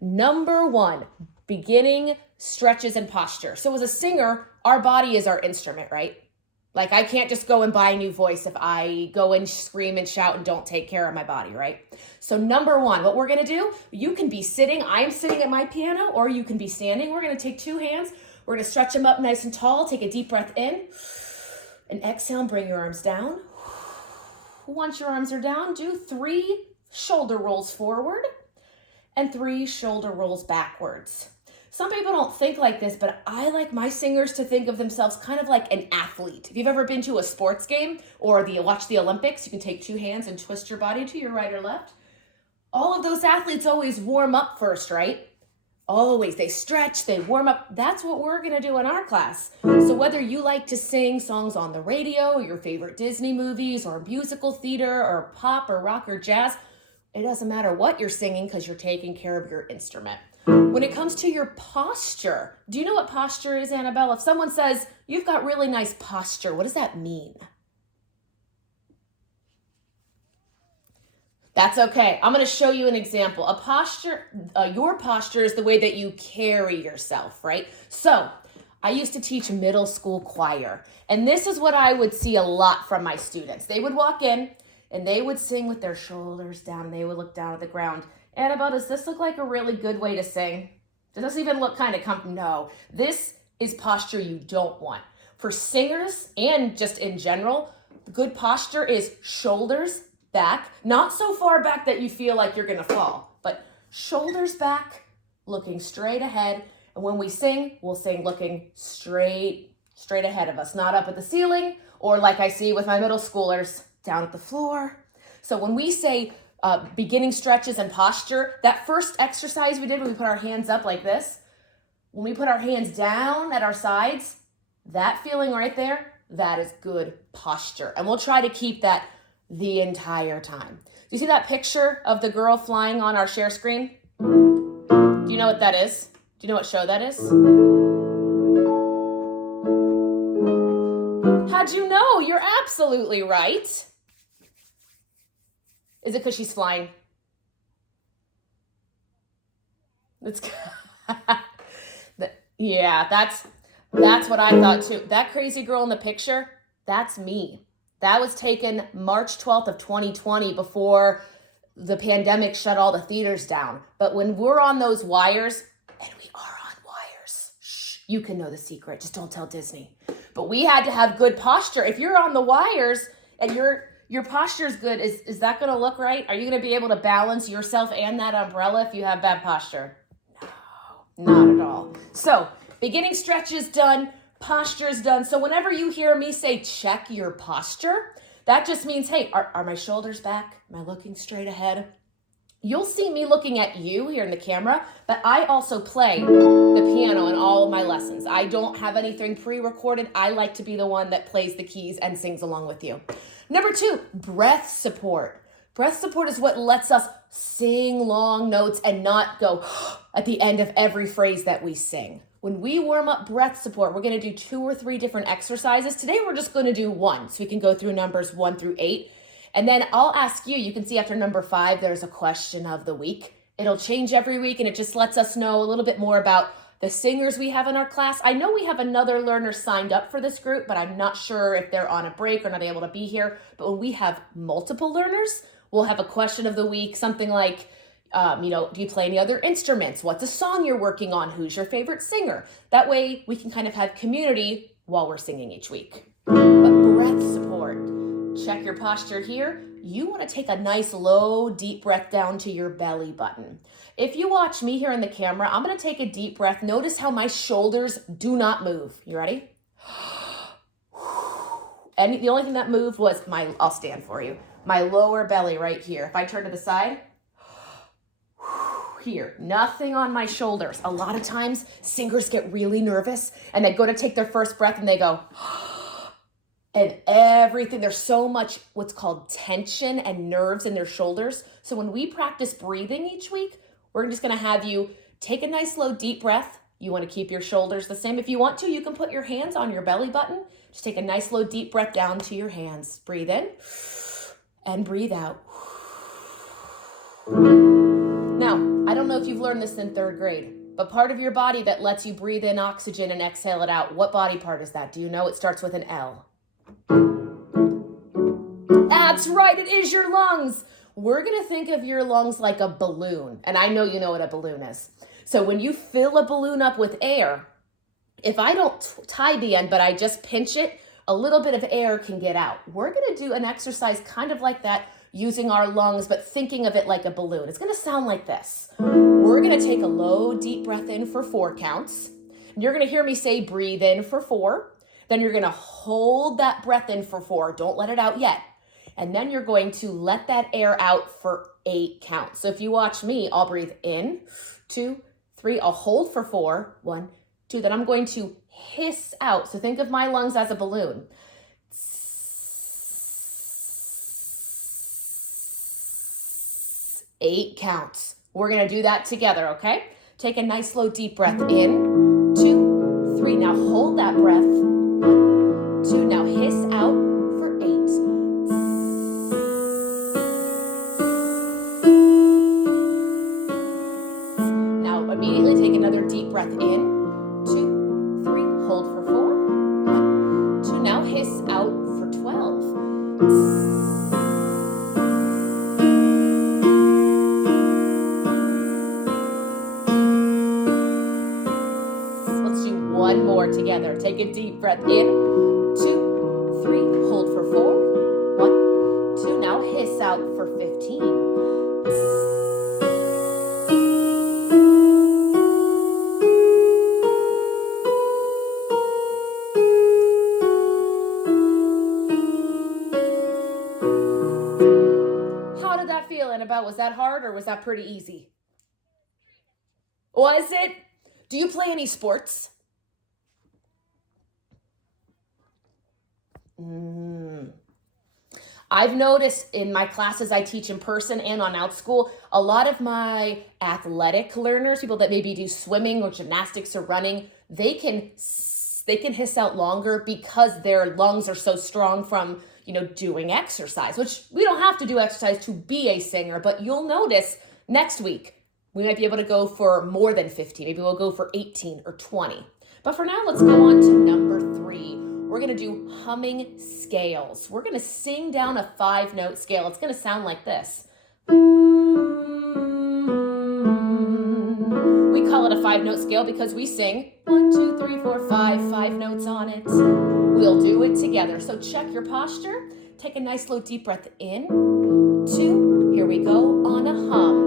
Number one, beginning stretches and posture. So as a singer, our body is our instrument, right? Like I can't just go and buy a new voice if I go and scream and shout and don't take care of my body, right? So number one, what we're gonna do, you can be sitting, I'm sitting at my piano, or you can be standing. We're gonna take two hands, we're gonna stretch them up nice and tall, take a deep breath in, and exhale, bring your arms down. Once your arms are down, do 3 shoulder rolls forward and 3 shoulder rolls backwards. Some people don't think like this, but I like my singers to think of themselves kind of like an athlete. If you've ever been to a sports game or watch the Olympics, you can take 2 hands and twist your body to your right or left. All of those athletes always warm up first, right? Always, they stretch, they warm up. That's what we're gonna do in our class. So whether you like to sing songs on the radio, your favorite Disney movies, or musical theater, or pop, or rock, or jazz, it doesn't matter what you're singing because you're taking care of your instrument. When it comes to your posture, do you know what posture is, Annabelle? If someone says, you've got really nice posture, what does that mean? That's okay. I'm going to show you an example. A posture, your posture is the way that you carry yourself, right? So I used to teach middle school choir, and this is what I would see a lot from my students. They would walk in and they would sing with their shoulders down, and they would look down at the ground. Annabelle, does this look like a really good way to sing? Does this even look kind of comfortable? No, this is posture you don't want. For singers and just in general, good posture is shoulders back, not so far back that you feel like you're gonna fall, but shoulders back, looking straight ahead. And when we sing, we'll sing looking straight ahead of us, not up at the ceiling, or like I see with my middle schoolers, down at the floor. So when we say beginning stretches and posture, that first exercise we did when we put our hands up like this, when we put our hands down at our sides, that feeling right there, that is good posture. And we'll try to keep that the entire time. Do you see that picture of the girl flying on our share screen? Do you know what that is? Do you know what show that is? How'd you know? You're absolutely right. Is it because she's flying? It's yeah, that's what I thought too. That crazy girl in the picture, that's me. That was taken March 12th of 2020 before the pandemic shut all the theaters down. But when we're on those wires, and we are on wires, shh, you can know the secret, just don't tell Disney. But we had to have good posture. If you're on the wires and your posture is good, is that going to look right? Are you going to be able to balance yourself and that umbrella if you have bad posture? No, not at all. So beginning stretch is done. Posture is done. So whenever you hear me say check your posture, that just means, hey, are my shoulders back? Am I looking straight ahead? You'll see me looking at you here in the camera, but I also play the piano in all of my lessons. I don't have anything pre-recorded. I like to be the one that plays the keys and sings along with you. Number 2, breath support. Breath support is what lets us sing long notes and not go at the end of every phrase that we sing. When we warm up breath support, we're going to do 2 or 3 different exercises. Today, we're just going to do 1, so we can go through numbers 1 through 8. And then I'll ask you, you can see after number 5, there's a question of the week. It'll change every week, and it just lets us know a little bit more about the singers we have in our class. I know we have another learner signed up for this group, but I'm not sure if they're on a break or not able to be here. But when we have multiple learners, we'll have a question of the week, something like, do you play any other instruments? What's a song you're working on? Who's your favorite singer? That way we can kind of have community while we're singing each week. But breath support, check your posture here. You want to take a nice low, deep breath down to your belly button. If you watch me here in the camera, I'm going to take a deep breath. Notice how my shoulders do not move. You ready? And the only thing that moved was I'll stand for you, my lower belly right here. If I turn to the side, here, nothing on my shoulders. A lot of times singers get really nervous and they go to take their first breath and they go, and everything, there's so much what's called tension and nerves in their shoulders. So when we practice breathing each week, we're just going to have you take a nice slow deep breath. You want to keep your shoulders the same. If you want to, you can put your hands on your belly button. Just take a nice slow deep breath down to your hands. Breathe in and breathe out. Now, I don't know if you've learned this in 3rd grade, but part of your body that lets you breathe in oxygen and exhale it out, what body part is that? Do you know? It starts with an L. That's right, it is your lungs. We're going to think of your lungs like a balloon, and I know you know what a balloon is. So when you fill a balloon up with air, if I don't tie the end, but I just pinch it, a little bit of air can get out. We're going to do an exercise kind of like that using our lungs, but thinking of it like a balloon. It's going to sound like this. We're going to take a low, deep breath in for 4 counts. You're going to hear me say breathe in for 4. Then you're going to hold that breath in for 4. Don't let it out yet. And then you're going to let that air out for 8 counts. So if you watch me, I'll breathe in, 2, 3. I'll hold for 4. 1, 2. Then I'm going to hiss out. So think of my lungs as a balloon. 8 counts. We're going to do that together, okay? Take a nice slow deep breath in, 2, 3. Now hold that breath. 1, 2. Now hiss out for 8. Now immediately take another deep breath in, 2, 3. Hold for 4. 1, 2. Now hiss out for 12. One more together. Take a deep breath in, 2, 3. Hold for 4. 1, 2. Now hiss out for 15. How did that feel, Annabelle? Was that hard or was that pretty easy? Was it? Do you play any sports? I've noticed in my classes I teach in person and on OutSchool, a lot of my athletic learners, people that maybe do swimming or gymnastics or running, they can hiss out longer because their lungs are so strong from, doing exercise, which we don't have to do exercise to be a singer, but you'll notice next week we might be able to go for more than 15. Maybe we'll go for 18 or 20. But for now, let's go on to number 3. We're going to do humming scales. We're going to sing down a 5-note scale. It's going to sound like this. We call it a 5-note scale because we sing 1, 2, 3, 4, 5 notes on it. We'll do it together. So check your posture. Take a nice slow deep breath in. 2. Here we go on a hum.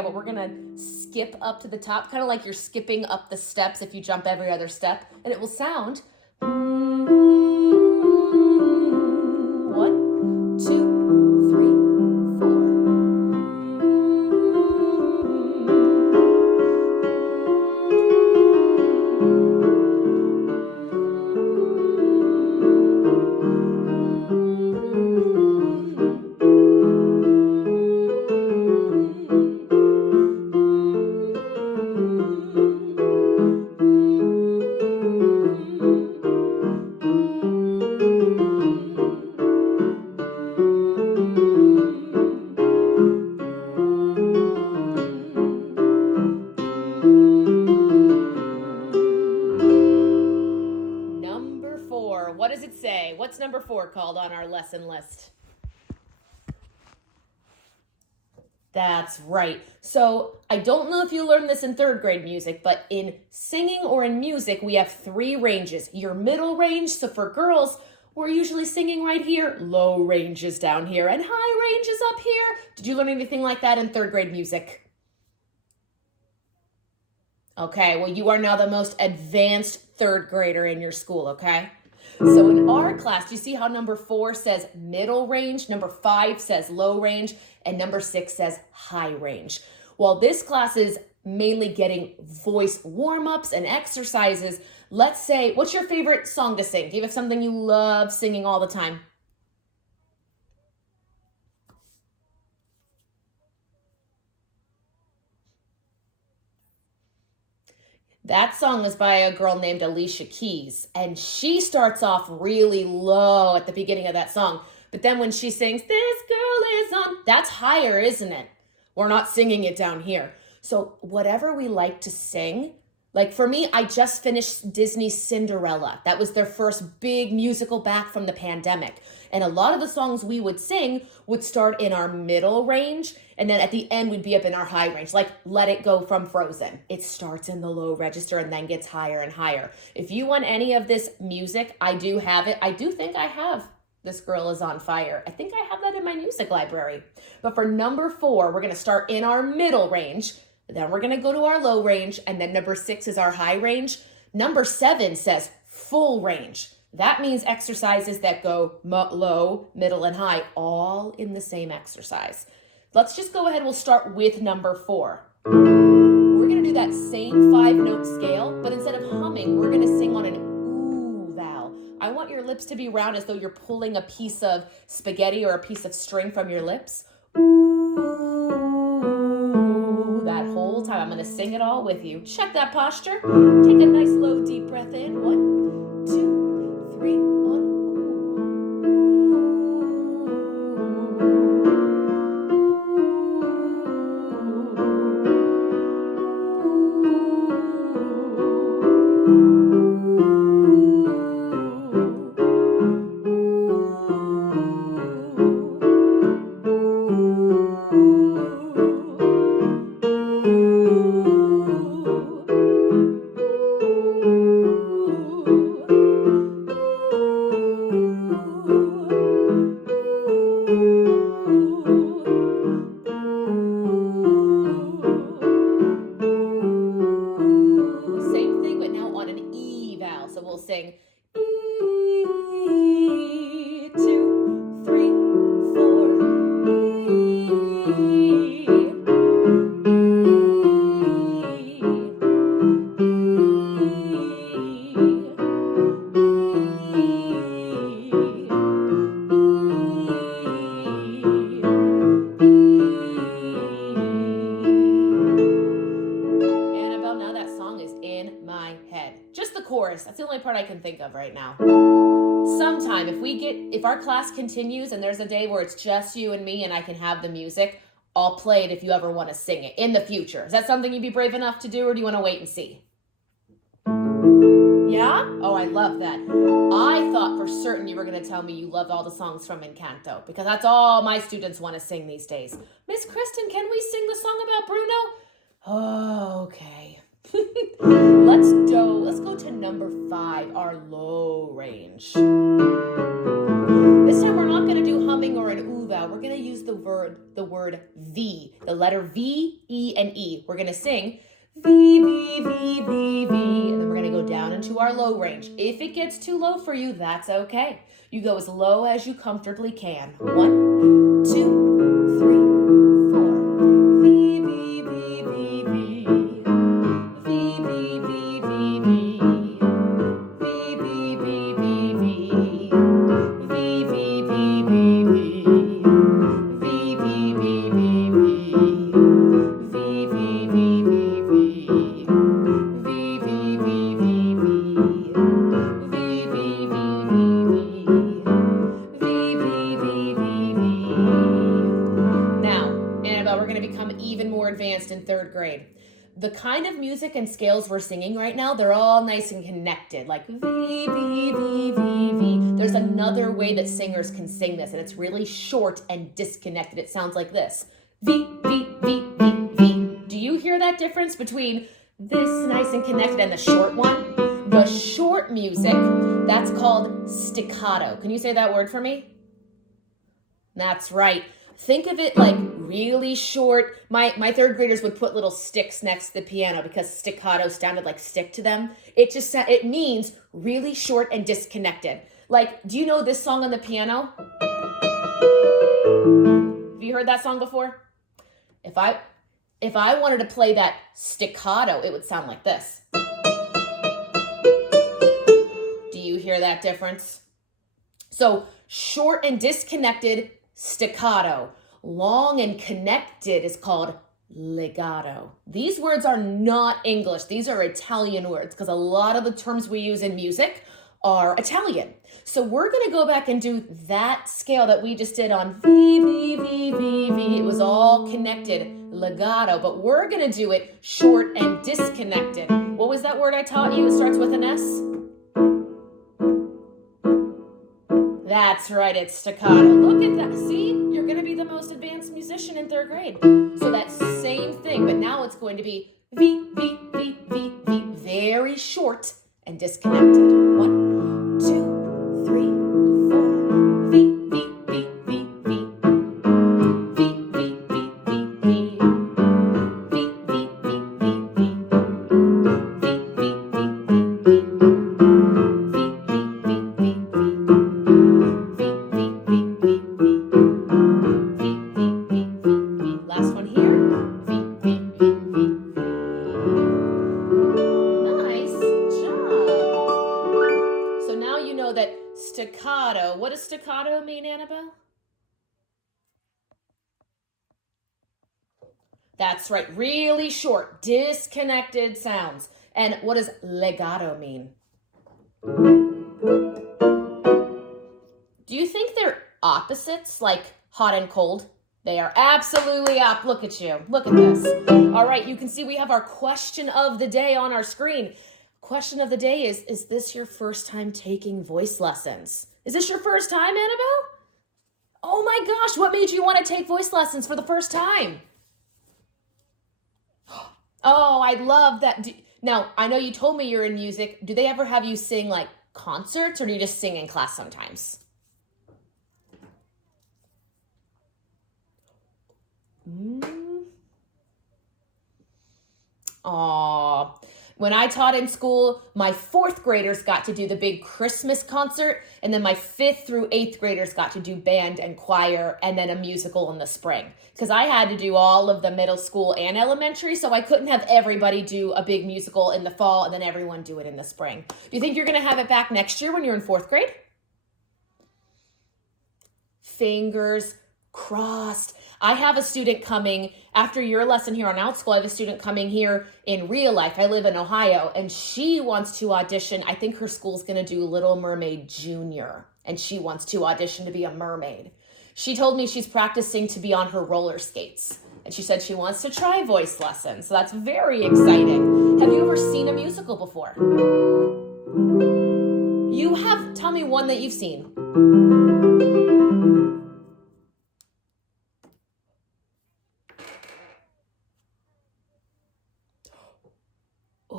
But we're gonna skip up to the top, kind of like you're skipping up the steps if you jump every other step, and it will sound 1, 2, 3, 4. What does it say? What's number 4 called on our lesson list? That's right. So I don't know if you learned this in 3rd grade music, but in singing or in music, we have 3 ranges. Your middle range, so for girls, we're usually singing right here. Low range is down here and high range is up here. Did you learn anything like that in 3rd grade music? Okay, well, you are now the most advanced 3rd grader in your school, okay? So in our class, do you see how number 4 says middle range, number 5 says low range, and number 6 says high range? Well, this class is mainly getting voice warm-ups and exercises. Let's say, what's your favorite song to sing? Do you have something you love singing all the time? That song is by a girl named Alicia Keys, and she starts off really low at the beginning of that song. But then when she sings, "This girl is on," that's higher, isn't it? We're not singing it down here. So whatever we like to sing, like for me, I just finished Disney's Cinderella. That was their first big musical back from the pandemic. And a lot of the songs we would sing would start in our middle range, and then at the end we'd be up in our high range, like Let It Go from Frozen. It starts in the low register and then gets higher and higher. If you want any of this music, I do have it. I do think I have This Girl Is on Fire. I think I have that in my music library. But for number 4, we're going to start in our middle range. Then we're going to go to our low range, and then number 6 is our high range. Number 7 says full range. That means exercises that go low, middle, and high, all in the same exercise. Let's just go ahead. We'll start with number 4. We're going to do that same 5-note scale, but instead of humming, we're going to sing on an ooh vowel. I want your lips to be round as though you're pulling a piece of spaghetti or a piece of string from your lips. Ooh, that whole time. I'm going to sing it all with you. Check that posture. Take a nice low deep breath in. 1, 2, 3, on sing E, 2, 3, 4, Annabelle, now that song is in my head. Just the chorus. That's the only part I can think of right now. Sometime, if our class continues and there's a day where it's just you and me and I can have the music, I'll play it if you ever want to sing it in the future. Is that something you'd be brave enough to do, or do you want to wait and see? Yeah? Oh, I love that. I thought for certain you were going to tell me you loved all the songs from Encanto, because that's all my students want to sing these days. Miss Kristen, can we sing the song about Bruno? Oh, okay. Let's go to number 5, our low range. This time we're not going to do humming or an ooh vowel. We're going to use the word V, the letter V, E, and E. We're going to sing V, V, V, V, V, and then we're going to go down into our low range. If it gets too low for you, that's okay. You go as low as you comfortably can. 1, 2, 3, 4. V, V, V, V, V. Advanced in 3rd grade. The kind of music and scales we're singing right now, they're all nice and connected, like V, V, V, V, V. There's another way that singers can sing this, and it's really short and disconnected. It sounds like this. V, V, V, V, V. Do you hear that difference between this nice and connected and the short one? The short music, that's called staccato. Can you say that word for me? That's right. Think of it like really short. My third graders would put little sticks next to the piano because staccato sounded like stick to them. It means really short and disconnected. Like, do you know this song on the piano? Have you heard that song before? If I wanted to play that staccato, it would sound like this. Do you hear that difference? So short and disconnected, staccato. Long and connected is called legato. These words are not English. These are Italian words because a lot of the terms we use in music are Italian. So we're going to go back and do that scale that we just did on V, V, V, V, V. It was all connected, legato, but we're going to do it short and disconnected. What was that word I taught you? It starts with an S. That's right, it's staccato. Look at that. See, you're going to be the most advanced musician in third grade. So that same thing, but now it's going to be V, V, V, V, V. Very short and disconnected. 1, 2, 3, 4. V, V, V, V, V. V, V, V, V, V. V, V, V, V, V. Last one here. Nice job. So now you know that staccato. What does staccato mean, Annabelle? That's right. Really short, disconnected sounds. And what does legato mean? Do you think they're opposites, like hot and cold? They are absolutely up. Look at you. Look at this. All right, you can see we have our question of the day on our screen. Question of the day is this your first time taking voice lessons? Is this your first time, Annabelle? Oh my gosh, what made you want to take voice lessons for the first time? Oh, I love that. Now, I know you told me you're in music. Do they ever have you sing like concerts or do you just sing in class sometimes? Aw. When I taught in school, my 4th graders got to do the big Christmas concert, and then my 5th through 8th graders got to do band and choir, and then a musical in the spring. Because I had to do all of the middle school and elementary, so I couldn't have everybody do a big musical in the fall and then everyone do it in the spring. Do you think you're going to have it back next year when you're in 4th grade? Fingers crossed. I have a student coming after your lesson here on OutSchool. I have a student coming here in real life. I live in Ohio, and she wants to audition. I think her school's going to do Little Mermaid Junior, and she wants to audition to be a mermaid. She told me she's practicing to be on her roller skates, and she said she wants to try voice lessons. So that's very exciting. Have you ever seen a musical before? You have? Tell me one that you've seen.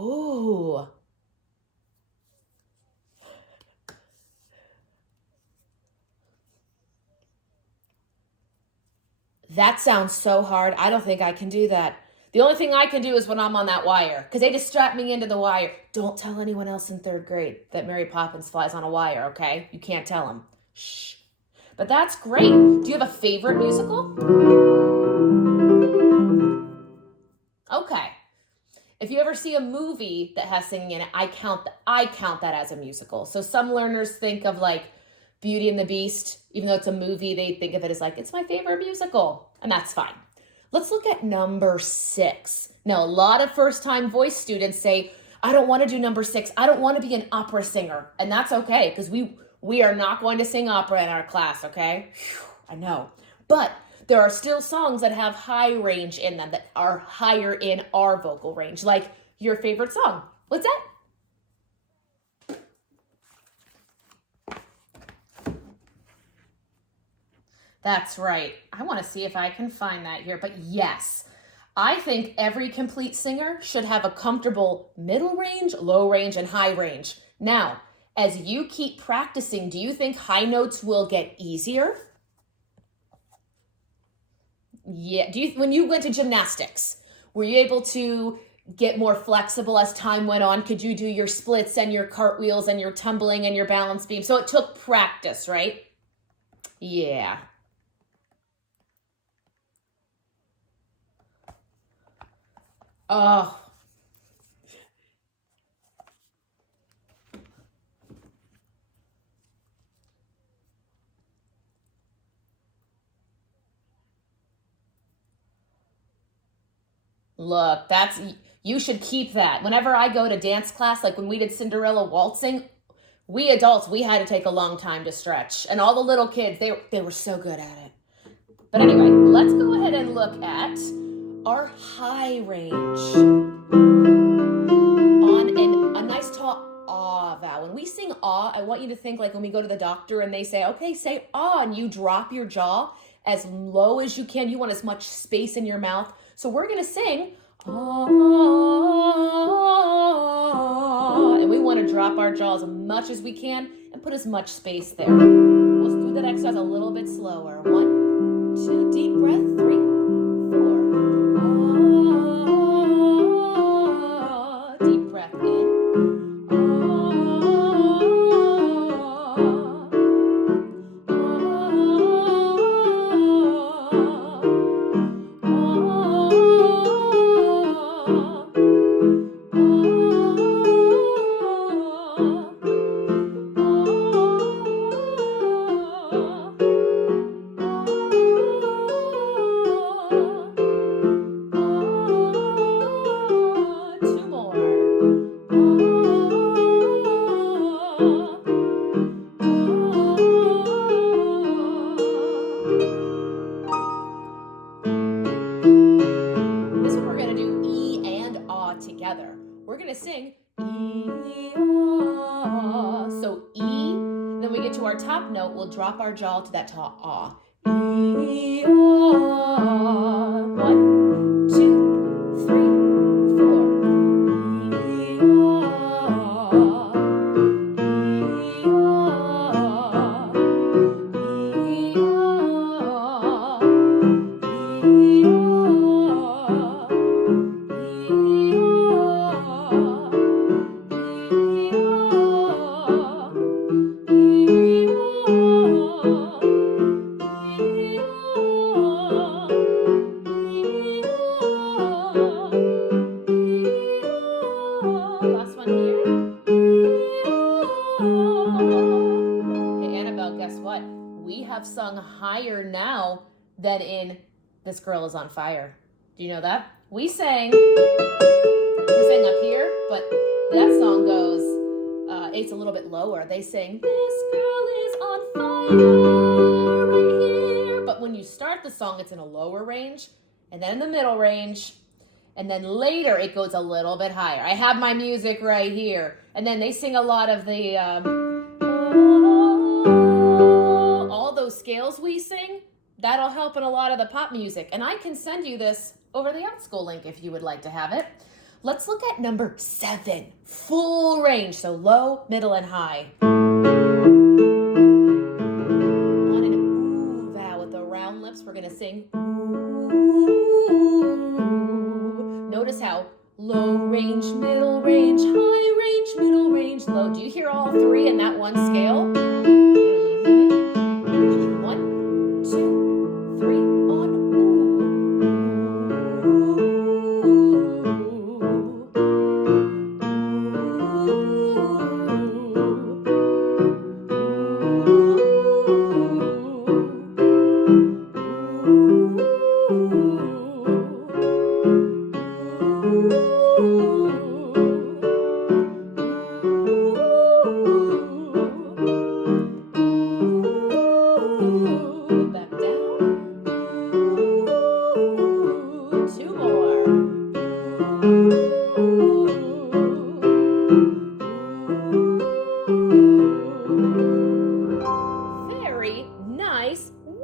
Oh, that sounds so hard. I don't think I can do that. The only thing I can do is when I'm on that wire, because they just strap me into the wire. Don't tell anyone else in 3rd grade that Mary Poppins flies on a wire, okay? You can't tell them. Shh. But that's great. Do you have a favorite musical? Okay. If you ever see a movie that has singing in it, I count that as a musical. So some learners think of like Beauty and the Beast, even though it's a movie, they think of it as like, it's my favorite musical, and that's fine. Let's look at number 6. Now, a lot of first-time voice students say, I don't want to do number 6. I don't want to be an opera singer, and that's okay, because we are not going to sing opera in our class, okay? Whew, I know, but there are still songs that have high range in them, that are higher in our vocal range, like your favorite song. What's that? That's right. I want to see if I can find that here, but yes, I think every complete singer should have a comfortable middle range, low range, and high range. Now, as you keep practicing, do you think high notes will get easier? Yeah. When you went to gymnastics, were you able to get more flexible as time went on? Could you do your splits and your cartwheels and your tumbling and your balance beam? So it took practice, right? Yeah. Oh, look, you should keep that. Whenever I go to dance class, like when we did Cinderella waltzing, we adults, we had to take a long time to stretch. And all the little kids, they were so good at it. But anyway, let's go ahead and look at our high range on a nice tall ah vowel. When we sing ah, I want you to think like when we go to the doctor and they say, okay, say ah, and you drop your jaw as low as you can. You want as much space in your mouth. So we're going to sing ah, and we want to drop our jaw as much as we can and put as much space there. We'll do that exercise a little bit slower. 1, 2, deep breath, 3, 4. Deep breath in. Together. We're going to sing E, ah. So E, then we get to our top note, we'll drop our jaw to that top ah. E, ah. 1, 2, 3, 4. E, ah. E, ah. E, ah. E, ah. Last one here. Hey, Annabelle, guess what? We have sung higher now than in This Girl Is on Fire. Do you know that? We sang up here, but that song goes, it's a little bit lower. They sing, this girl is on fire right here. But when you start the song, it's in a lower range, and then in the middle range, and then later it goes a little bit higher. I have my music right here. And then they sing a lot of the, all those scales we sing, that'll help in a lot of the pop music. And I can send you this over the OutSchool link if you would like to have it. Let's look at number 7, full range, so low, middle, and high. On an ooh vowel with the round lips, we're gonna sing ooh. Notice how low range, middle range, high range, middle range, low. Do you hear all 3 in that one scale? Mm-hmm. 1, 2, 3 on ooh.